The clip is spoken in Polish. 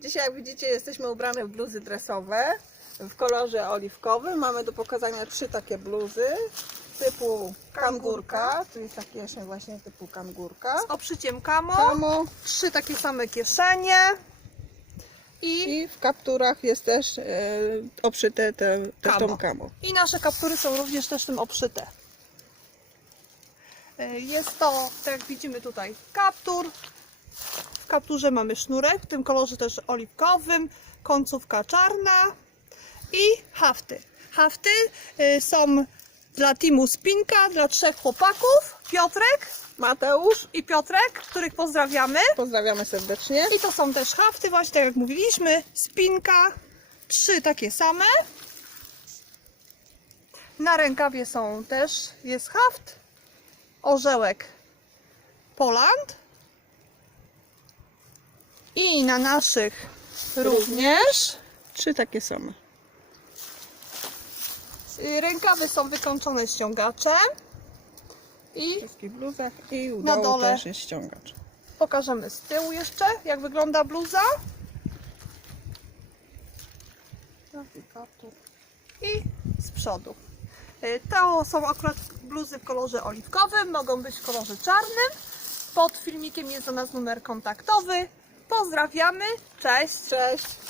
Dzisiaj jak widzicie jesteśmy ubrani w bluzy dresowe w kolorze oliwkowym. Mamy do pokazania trzy takie bluzy typu kangurka. Tu jest taki właśnie typu kangurka. Z oprzyciem kamo. kamo. Trzy takie same kieszenie. I... I, w kapturach jest też e, obszyte te, te tą kamo. I nasze kaptury są również też tym obszyte. Jest to, tak jak widzimy tutaj, kaptur w kapturze mamy sznurek, w tym kolorze też oliwkowym, końcówka czarna i hafty. Hafty są dla Timu Spinka, dla trzech chłopaków, Piotrek, Mateusz i Piotrek, których pozdrawiamy. Pozdrawiamy serdecznie. I to są też hafty, właśnie tak jak mówiliśmy, Spinka, trzy takie same. Na rękawie są też, jest haft, orzełek Poland, i na naszych również. również. Trzy takie same. Rękawy są wykończone ściągaczem. I bluzę. I u na dołu też jest ściągacz. Pokażemy z tyłu jeszcze, jak wygląda bluza. I z przodu. To są akurat bluzy w kolorze oliwkowym, mogą być w kolorze czarnym. Pod filmikiem jest dla nas numer kontaktowy. Pozdrawiamy. Cześć. Cześć.